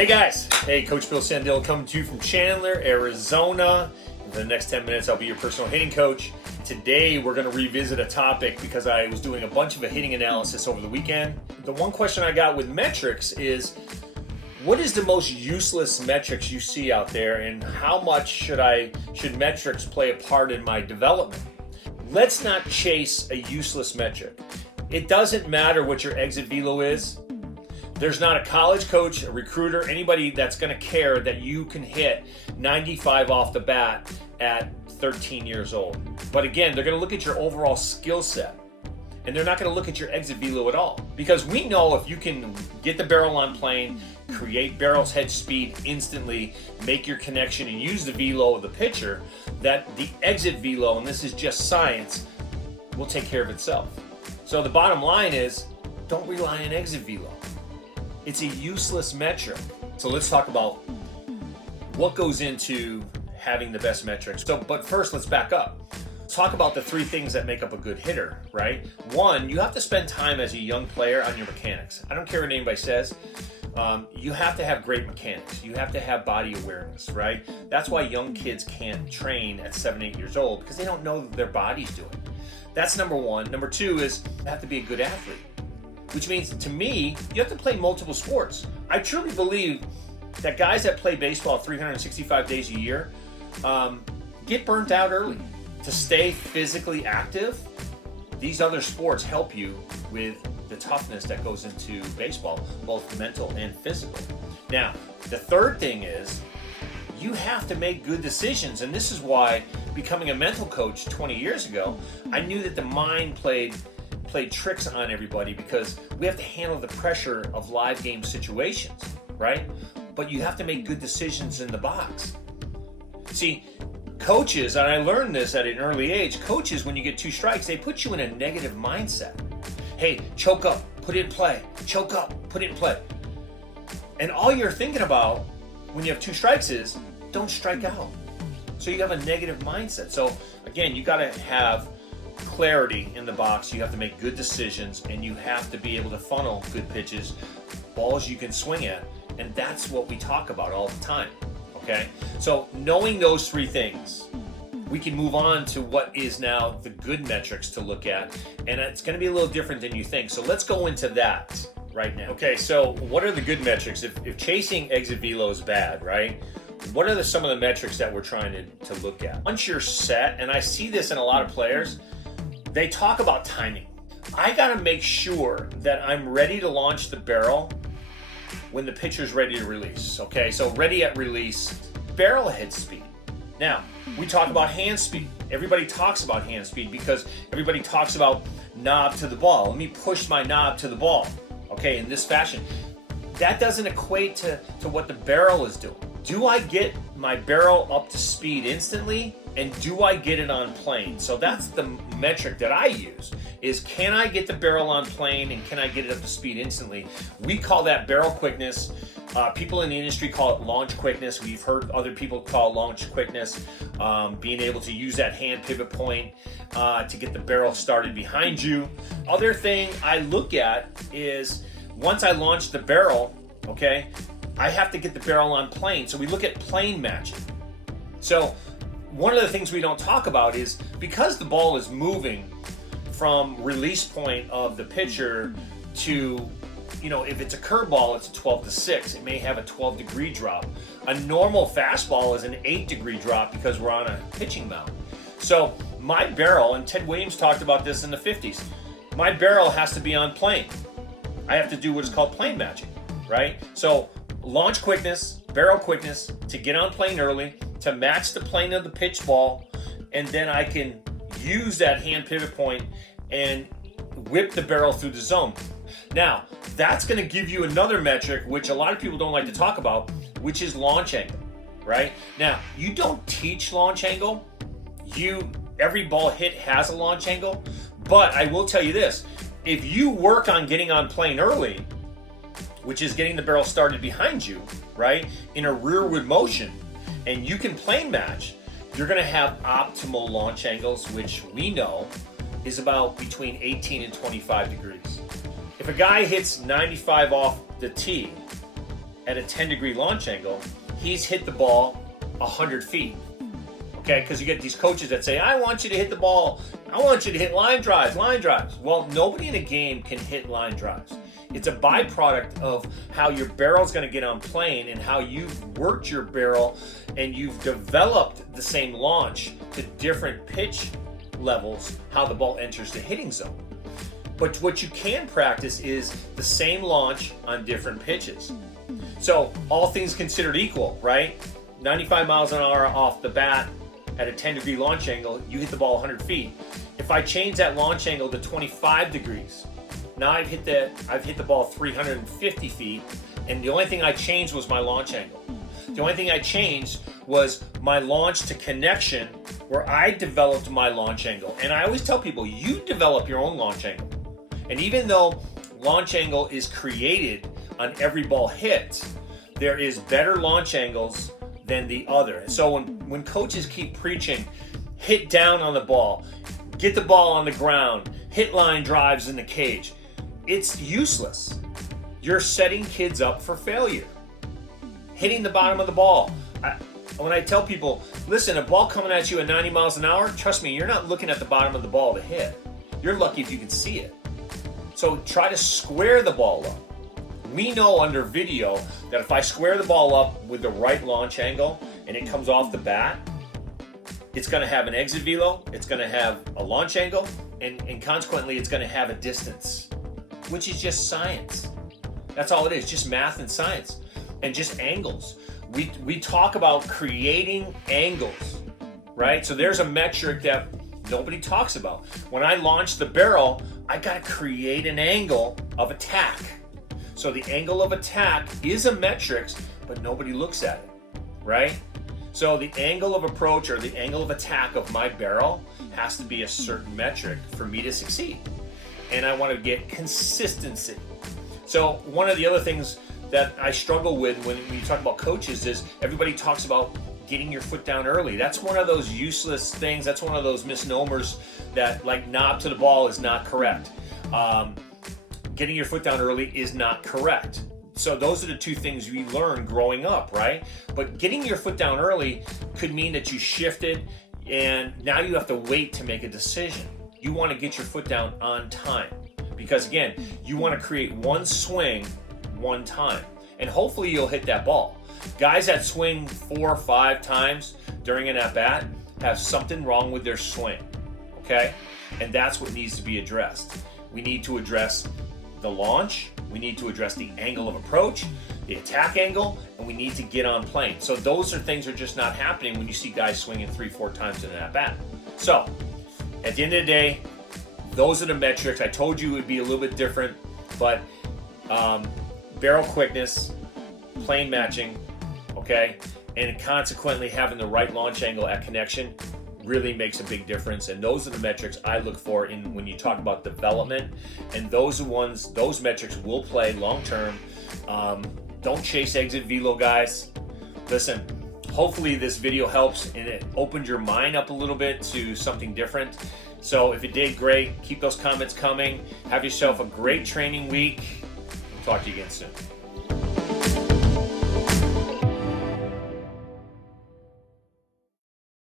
Hey guys, hey, Coach Bill Sandil coming to you from Chandler, Arizona. For the next 10 minutes, I'll be your personal hitting coach. Today, we're going to revisit a topic because I was doing a bunch of a hitting analysis over the weekend. The one question I got with metrics is, what is the most useless metrics you see out there, and how much should metrics play a part in my development? Let's not chase a useless metric. It doesn't matter what your exit velo is. There's not a college coach, a recruiter, anybody that's going to care that you can hit 95 off the bat at 13 years old. But again, they're going to look at your overall skill set, and they're not going to look at your exit velo at all. Because we know if you can get the barrel on plane, create barrel's head speed instantly, make your connection, and use the velo of the pitcher, that the exit velo, and this is just science, will take care of itself. So the bottom line is, don't rely on exit velo. It's a useless metric. So let's talk about what goes into having the best metrics. But first, let's back up. Let's talk about the three things that make up a good hitter, right? One, you have to spend time as a young player on your mechanics. I don't care what anybody says. You have to have great mechanics. You have to have body awareness, right? That's why young kids can't train at 7, 8 years old, because they don't know what their body's doing. That's number one. Number two is you have to be a good athlete. Which means, to me, you have to play multiple sports. I truly believe that guys that play baseball 365 days a year get burnt out early. To stay physically active, these other sports help you with the toughness that goes into baseball, both mental and physical. Now, the third thing is you have to make good decisions, and this is why becoming a mental coach 20 years ago, I knew that the mind played tricks on everybody, because we have to handle the pressure of live game situations, right? But you have to make good decisions in the box. See, coaches, and I learned this at an early age, coaches, when you get 2 strikes, they put you in a negative mindset. Hey, choke up, put it in play. Choke up, put it in play. And all you're thinking about when you have 2 strikes is, don't strike out. So you have a negative mindset. So again, you got to have clarity in the box. You have to make good decisions, and you have to be able to funnel good pitches, balls you can swing at, and that's what we talk about all the time. Okay, so knowing those 3 things, we can move on to what is now the good metrics to look at, and it's going to be a little different than you think. So let's go into that right now. Okay, so what are the good metrics? If chasing exit velo is bad, right? What are some of the metrics that we're trying to look at? Once you're set, and I see this in a lot of players, they talk about timing. I got to make sure that I'm ready to launch the barrel when the pitcher's ready to release. Okay, so ready at release, barrel head speed. Now, we talk about hand speed. Everybody talks about hand speed because everybody talks about knob to the ball. Let me push my knob to the ball, okay, in this fashion. That doesn't equate to what the barrel is doing. Do I get my barrel up to speed instantly? And do I get it on plane? So that's the metric that I use, is can I get the barrel on plane, and can I get it up to speed instantly? We call that barrel quickness. People in the industry call it launch quickness. We've heard other people call launch quickness being able to use that hand pivot point to get the barrel started behind you. Other thing I look at is once I launch the barrel, okay, I have to get the barrel on plane. So we look at plane matching. So one of the things we don't talk about is, because the ball is moving from release point of the pitcher to, if it's a curveball, it's a 12-6. It may have a 12-degree drop. A normal fastball is an 8-degree drop because we're on a pitching mound. So my barrel, and Ted Williams talked about this in the 50s, my barrel has to be on plane. I have to do what is called plane matching, right? So launch quickness, barrel quickness, to get on plane early, to match the plane of the pitch ball, and then I can use that hand pivot point and whip the barrel through the zone. Now, that's going to give you another metric, which a lot of people don't like to talk about, which is launch angle, right? Now, you don't teach launch angle. Every ball hit has a launch angle, but I will tell you this. If you work on getting on plane early, which is getting the barrel started behind you, right, in a rearward motion, and you can plane match, you're going to have optimal launch angles, which we know is about between 18 and 25 degrees. If a guy hits 95 off the tee at a 10-degree launch angle, he's hit the ball 100 feet. Okay, because you get these coaches that say, I want you to hit the ball, I want you to hit line drives. Well, nobody in a game can hit line drives. It's a byproduct of how your barrel's going to get on plane and how you've worked your barrel and you've developed the same launch to different pitch levels, how the ball enters the hitting zone. But what you can practice is the same launch on different pitches. So all things considered equal, right? 95 miles an hour off the bat at a 10-degree launch angle, you hit the ball 100 feet. If I change that launch angle to 25 degrees, now I've hit the ball 350 feet, and the only thing I changed was my launch angle. The only thing I changed was my launch to connection, where I developed my launch angle. And I always tell people, you develop your own launch angle. And even though launch angle is created on every ball hit, there is better launch angles than the other. So when coaches keep preaching, hit down on the ball, get the ball on the ground, hit line drives in the cage, it's useless. You're setting kids up for failure. Hitting the bottom of the ball. When I tell people, listen, a ball coming at you at 90 miles an hour, trust me, you're not looking at the bottom of the ball to hit. You're lucky if you can see it. So try to square the ball up. We know under video that if I square the ball up with the right launch angle and it comes off the bat, it's going to have an exit velo, it's going to have a launch angle, and consequently it's going to have a distance, which is just science. That's all it is, just math and science, and just angles. We talk about creating angles, right? So there's a metric that nobody talks about. When I launch the barrel, I got to create an angle of attack. So the angle of attack is a metric, but nobody looks at it, right? So the angle of approach or the angle of attack of my barrel has to be a certain metric for me to succeed. And I want to get consistency. So one of the other things that I struggle with when you talk about coaches is everybody talks about getting your foot down early. That's one of those useless things. That's one of those misnomers that, like, knob to the ball is not correct. Getting your foot down early is not correct. So those are the two things we learn growing up, right? But getting your foot down early could mean that you shifted and now you have to wait to make a decision. You want to get your foot down on time because, again, you want to create one swing one time, and hopefully you'll hit that ball. Guys that swing 4 or 5 times during an at-bat have something wrong with their swing, okay? And that's what needs to be addressed. We need to address the launch, we need to address the angle of approach, the attack angle, and we need to get on plane. So those are things that are just not happening when you see guys swinging 3-4 times in an at-bat. So at the end of the day, those are the metrics. I told you it would be a little bit different, but barrel quickness, plane matching, okay, and consequently having the right launch angle at connection really makes a big difference. And those are the metrics I look for in when you talk about development, and those metrics will play long term. Don't chase exit velo, guys. Listen, hopefully this video helps and it opened your mind up a little bit to something different. So if it did, great. Keep those comments coming. Have yourself a great training week. Talk to you again soon.